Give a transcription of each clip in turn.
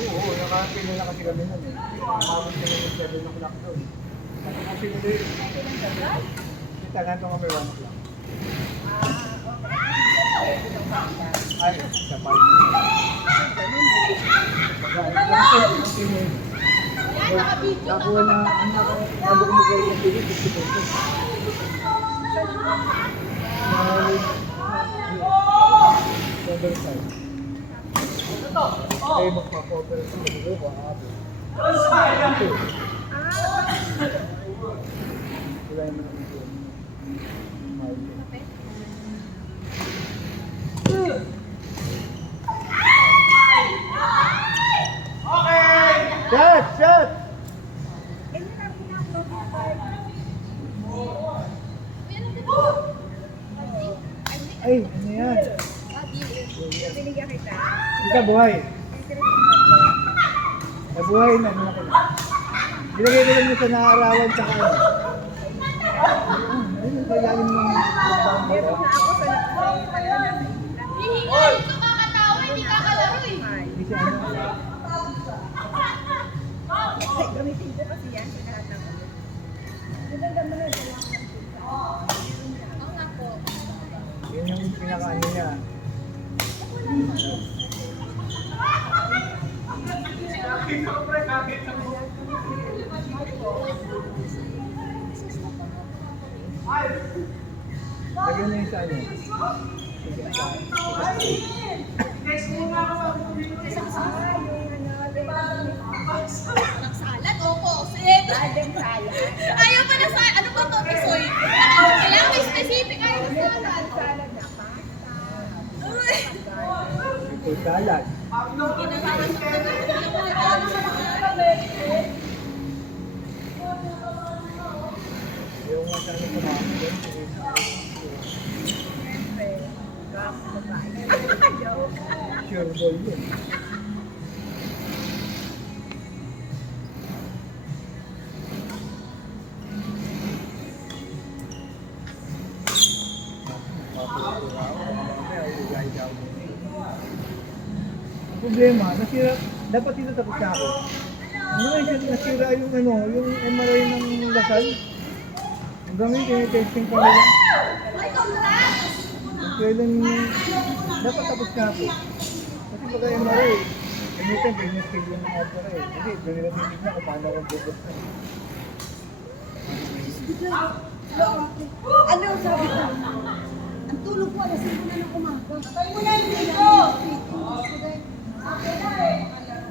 Oo, nakapila na kasi kami nun eh. Umabot kami ng 7 o'clock doon. Kasi nila kita nga itong kami 1 o'clock. Ay, sa pag nakuha na, ang nakabago mo kayo ng pilit, 50%. Other side. Ay, magpa-cover sa mga wala naman ang ito. Shot! Shot! Ay, ano yan? Binigyan kita. Ika, buhay. Nabuhay na, ano na ko. Bilagay ko lang mo sa naarawan sa kanya. Ayun, sa ilalim ng Meron na ako sa nakakita. Hihingal ito kakatawa, hindi kakalaro eh. hindi siya ano. Gamitin ko kasi yan sa lahat ng ulit. Maganda mo na yung Ang nako. Yun yung pinaka-ano niya. Lagyan na yung sa ano. Walang salad, opo. Sid. Ayaw pa na sa, ano ba to, Tisoy? Kailangan may specific, ayaw na salad. salad na pasta. Uy. Ito salad. Ginararasok na ano sa mga Yung sa ano sa mga sure ball yun. Problema, nasira, dapat dito tapos na ako. Ano yung nasira yung ano, yung MRI ng Lasal? Ang gamit, tinitesting ko nila. Kailan, dapat tapos na ako. Kasi baka MRI, anytime, pinag-schedule ng MRI. Kasi doon nila tinig na kung paano akong bubos na. Ano sabi ko? Ang tulog ko, alas 5 na ng umaga. Wala na dito!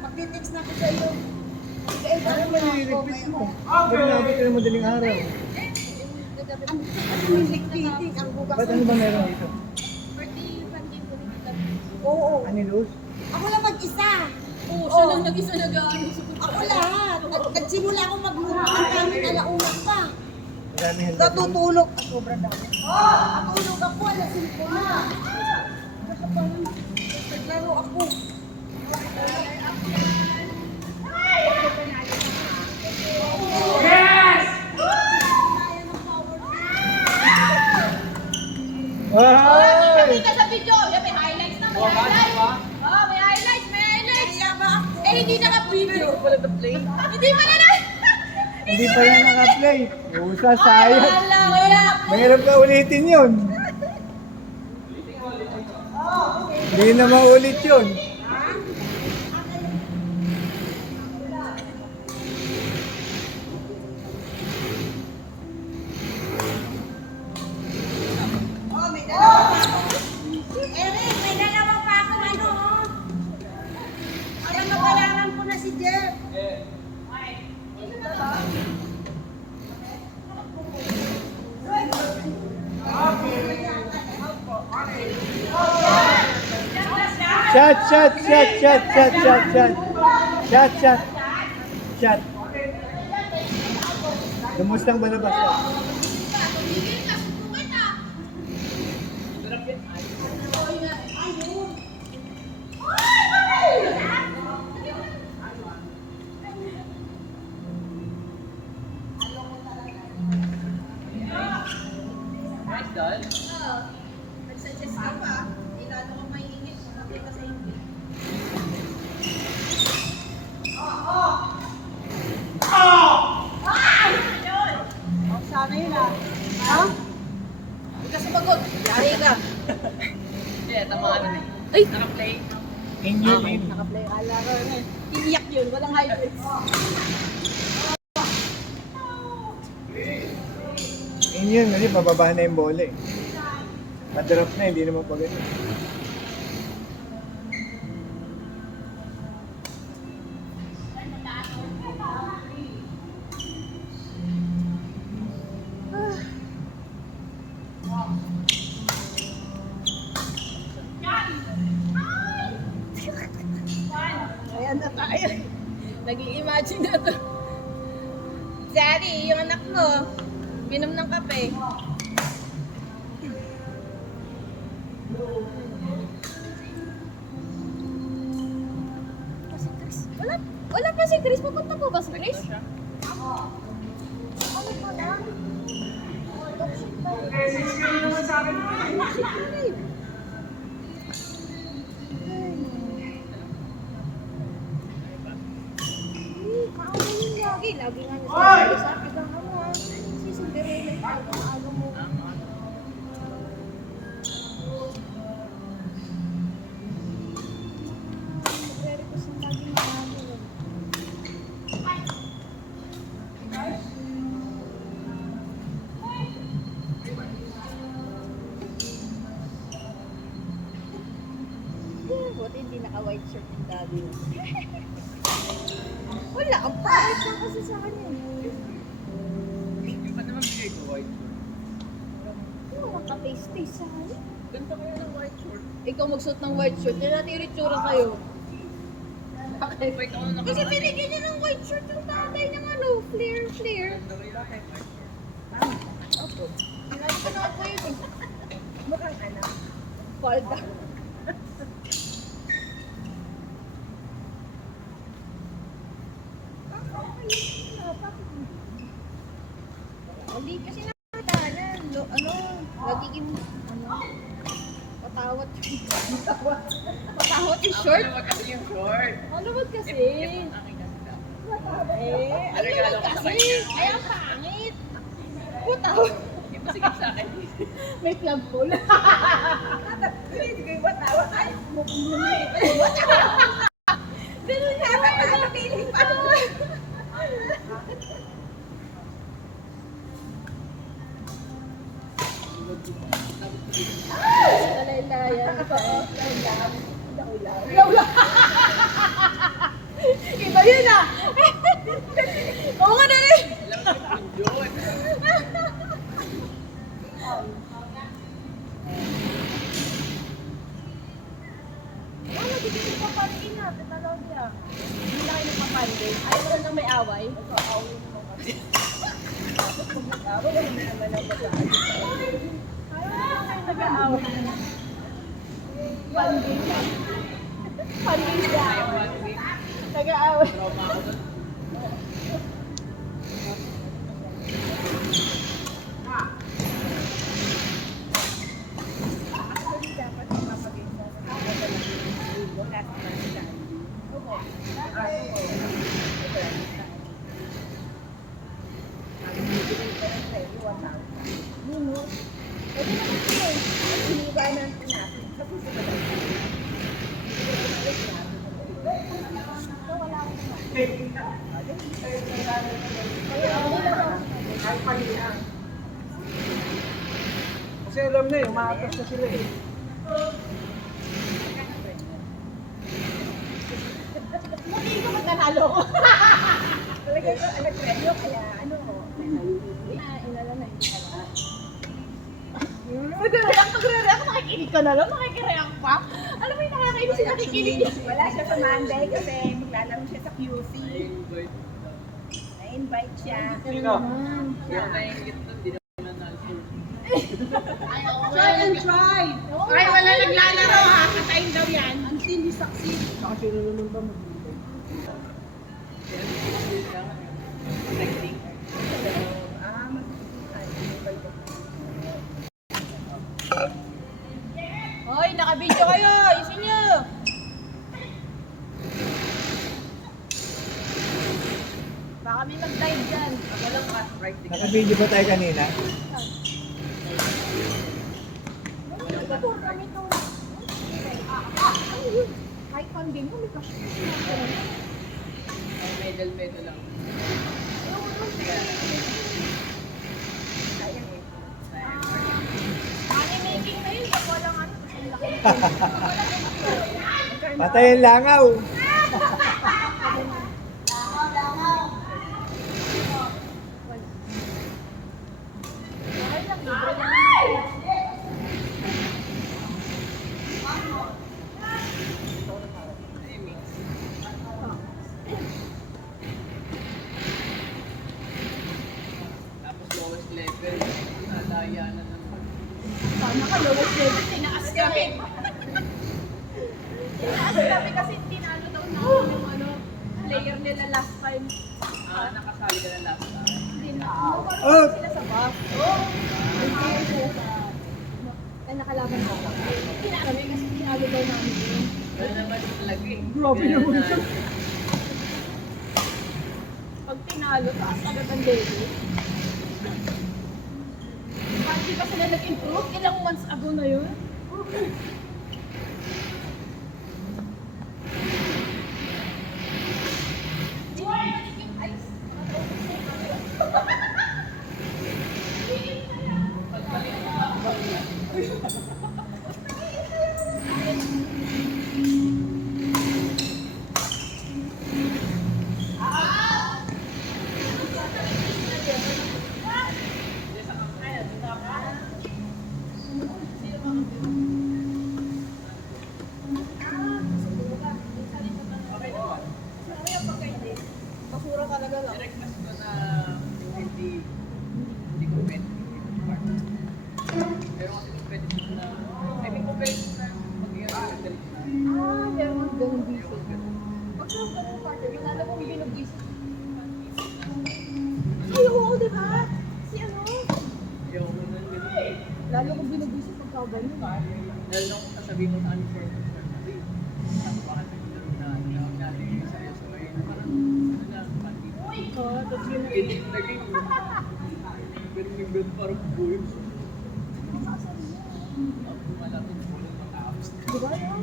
Magtitext na ako sa iyo. Ano ba nililigpit mo? Ba't nabot ka ng madaling araw? Ang nilikpitin, ang bukas. Ba't ano ba meron dito? Oo. Ani Luz? Ako lang mag-isa. Oo, siya lang nag-isa nag-ano. Ako lahat. Nagsimula ako magluto. Ang namin alaunan pa. Marami handa. Natutulog. Sobrang dami. Natulog ako, alas 5 na. Baka parang naglaro ako. Ay! Nakita sa video, yan may highlights na, may highlights. Oh, may highlights, may highlights. Eh, hindi naka-video. Hindi pa na Hindi pa yan naka-play. Usa, sayang. Wala, wala. Mahirap na ulitin yun. Hindi na maulit yun. Eric, may dalawa pa ako ano. Para mabayaran ko na si Jeff. Shot, shot, shot, shot, shot, shot, shot. Shot, shot. Shot. Lumustang balabas ka. Nagsuggest ka pa. ng mga ano. Ay! Naka-play. In yun, in. Naka-play. Kala ko na. Iiyak yun. Walang highlights. In yun, kasi bababa na yung bola eh. Madrop na, hindi naman pa ganun. Ayan na tayo. Nag-i-imagine na to. Daddy, yung anak mo, binom ng kape. Pa si Chris. Wala pa si Chris. Pupunta po ba si Chris? Ano pa na? Lagi nga niya sa akin ang ano ah. Si Cinderella yung aga mo. Very ko sa lagi maaga. Buti hindi naka-white shirt yung daddy. Wala, ang pangit lang kasi sa kanya. Yung pa naman bigay ko white short. Ano, naka-taste-taste sa kanya. Ganda kaya ng white short. Ikaw magsuot ng white shirt, yun natin yung itsura sa'yo. Bakit? Wait, ako na Kasi binigyan niya ng white shirt yung tatay ng ano, flare. Bakit white short? Opo. Sinabi ko na po yun eh. Mukhang ano? Palda. Hindi kasi nakatanan. Ano, nagiging, ano, patawat. Patawat yung short. Ako naman kasi yung short. Ano ba kasi? Akin kasi dapat. Ano Regalo ba ko sa kasi? kanya. Ay, ang pangit. Patawat. Yung masigit sa akin. May plug hole. Hindi ko yung watawa. Ay, Ganun nga. nakakapiling pa. Kalaylayan pa. Laula. Iba yun ah. Oo nga dali. Alam mo yung yun. Ano, hindi ko papansin na. Tatalaw niya. Hindi na kayo nagpapansin. Ayaw mo na may away. Ayaw na kayo nag-aaway. Panding. Panding siya. Nag-aaway. Trauma ako dun. Kasi alam na eh, umaatas na sila eh. Hindi ko magkanalo. Talaga ko, nag-premyo, kaya ano, Inala na hindi ka na. Magre-react, makikinig ka na lang, makikireact pa. Alam mo yung nakakainis yung nakikinig niya. wala siya sa Monday kasi maglalaro siya sa QC. Invite. Na-invite siya. Sino? Kaya naiingit dun, di naman na-answer. Try and try! Ay, wala naglalaro ha. Katayin daw yan. Until you succeed. Saka sino naman ba mag-invite? Connecting. Hoy, naka-video kayo. Isin nyo. Baka may mag-dive dyan. Walang cut right tingnan. Naka-video ba tayo kanina? Nagpapura kami to. yun. Kahit pandemya, may cash. Ang medal lang. Money making na yun. Pag walang ano, kasi ang laki. Patay ang langaw. Okay lang, libre lang. Tapos lowest level, nadaya na naman. Sana ka, lowest level, tinaas kami. Tinaas kami kasi tinalo daw namin yung ano, player nila last time. Nakasali ka na last time. Hindi na. Oh! Sila sa buff. Hindi sila sa... Ay, nakalaban ko. Tinalo kami kasi tinalo daw namin yun. Gano'n naman talaga eh. Grabe naman siya. Pag tinalo, taas agad ang level. Hindi pa sila nag-improve? Ilang months ago na yun? Basura talaga lang. Request ko na yung hindi competitive yung part. Pero kasi competitive na, I mean competitive na mag-iarap na Meron ganun busy. Pag sa ganun partner, manalo kong binubisi. Ay, oo, di ba? Si ano? yung ganun eh. Lalo kong binubisi pagka ganun. Dahil nung sasabihin mo sa amin for free, bakit na natin yung seryoso ngayon, parang ano lang, pati. Oo, tapos yun. Ganyan na ganyan. Ganun parang buhay. Ako malapit po lang matapos. Di ba yun?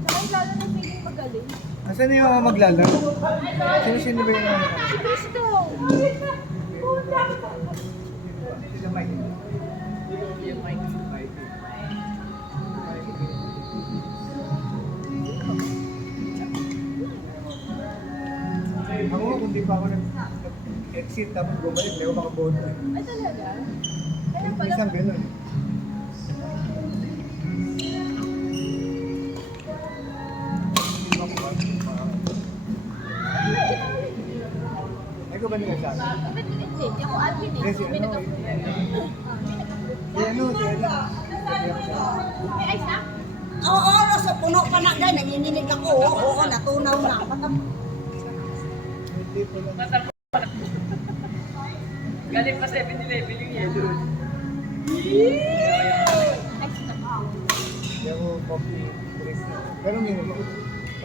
Tsaka yung lalo na feeling magaling. Asan na yung mga maglalaro? Sino ba yung mga? Si Cristo! Sila Mike. Yung mic is five. Ako, kung di pa ako nag-exit tapos bumalik, may ako makaboto. Ay talaga? Kaya pala. Isang ganun. Ikaw ba nila sa akin? Hindi, ako admin eh. Kasi May ano, nag- si ano, si Eric. May ice na? Oo, nasa puno pa na dahil nanginginig ako. Oo, natunaw na. Hindi po lang. Galing pa 7-Eleven yung yellow. Ice na. Hindi ako coffee drink na. Pero minum ako.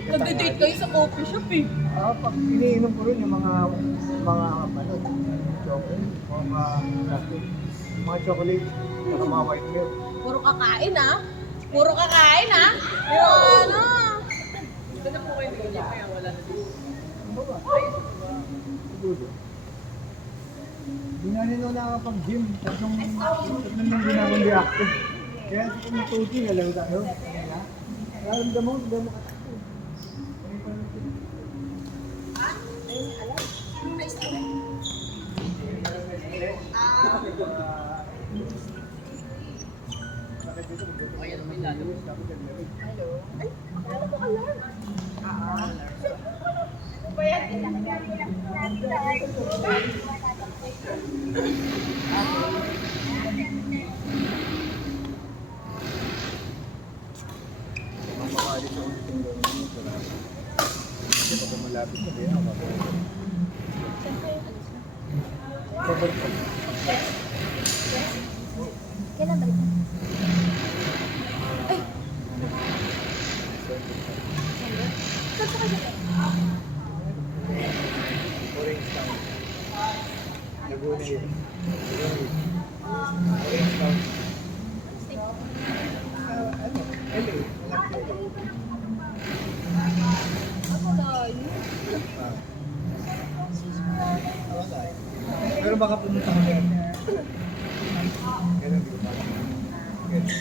Nagde-date kayo sa coffee shop eh. Pag iniinom ko rin yung mga ano, chocolate, mga chocolate, saka mga white milk. Puro kakain ah. Puro kakain ah. Yung ano. Ito na po kayo nila kaya wala na dito. Ano ba? Siguro. Hindi na rin ako nakakapag-gym. Tatlong hindi na ako hindi active. Kaya sa kung tuti, alam tayo. Naramdaman ko, damo ka. Kaya naman lalabas. Hello. Ay, akala ko alarm. Mamakalit ako ng tingnan mo. Kasi pag malapit na din ako. Siyempre, alis na. Babalik ko. Kailan balik na? Ay! Saan sa kanya? Orange Town. Laguna yun. Orange Town. Pero baka pumunta ka. Ganun, di ba? Ganun.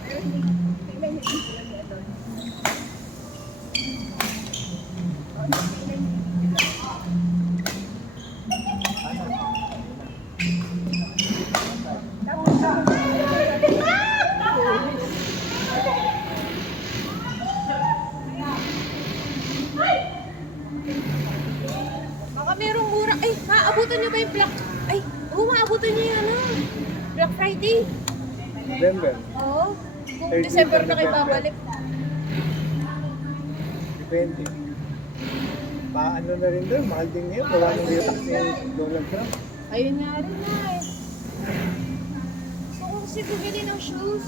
Pero hindi sila niya doon. Baka merong mura. Ay, maabutan niyo ba yung Black... Ay, oo, maabutan niyo yung ano. Black Friday. November. Oo. Kung 13 December na kayo November. babalik. Depende. Paano na rin doon, mahal din ngayon. Gawa ng tax ni Donald Trump. Ayun nga rin na eh. Gusto ko kasi bumili ng shoes.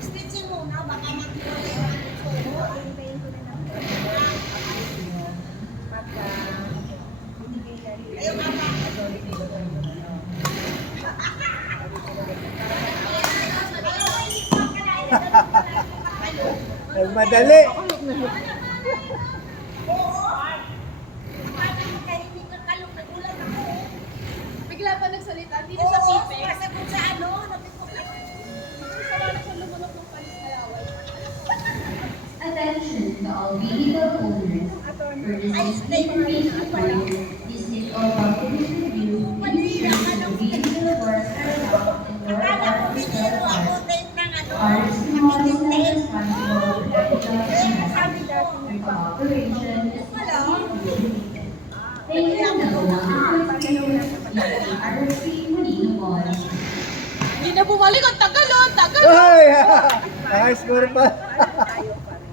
Stitching muna, baka magkulit ang suho. Hintayin ko na lang. Pagka binigay na rin. Ayun nga pa. Nagmadali. Kahit ka kalong nagulat ako. Bigla pa nagsalita. Hindi na sa Oo, pipe. sumasagot sa ano, napipok lang. Sama na siya lumunok ng palis na laway. Attention to all vehicle owners. Purchasing information required. This is all public review. Ensure the vehicle was around and your Akala ko car is biniro well ako parked. din ng ano, Our responsible nakikintain. responsible for the Kaya sabi ko, Your cooperation is appreciated. Thank you and have a wonderful experience. RFP Molino Mall. Hindi na bumalik. Ang tagal oh. Ang tagal. Ay! Naka-score pa. Tayo pa rin.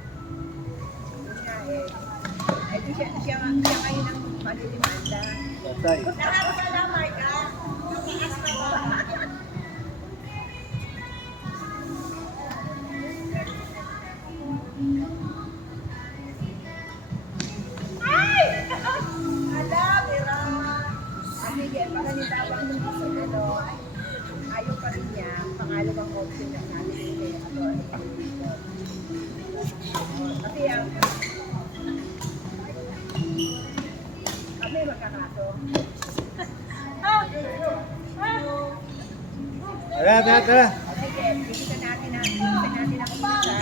Yun nga eh. Eh, di siya ngayon ang manilimanda. Patay. Nakakasalamay ka. Matigas na ba? Ala, Mira! Sige, baka nitawag ng gusto ano, ayaw pa rin niya, pangalawang option na namin kay Atty. Kasi ang kami magkakaso. Tara, tara, tara. Sige, bibigyan natin ang isa.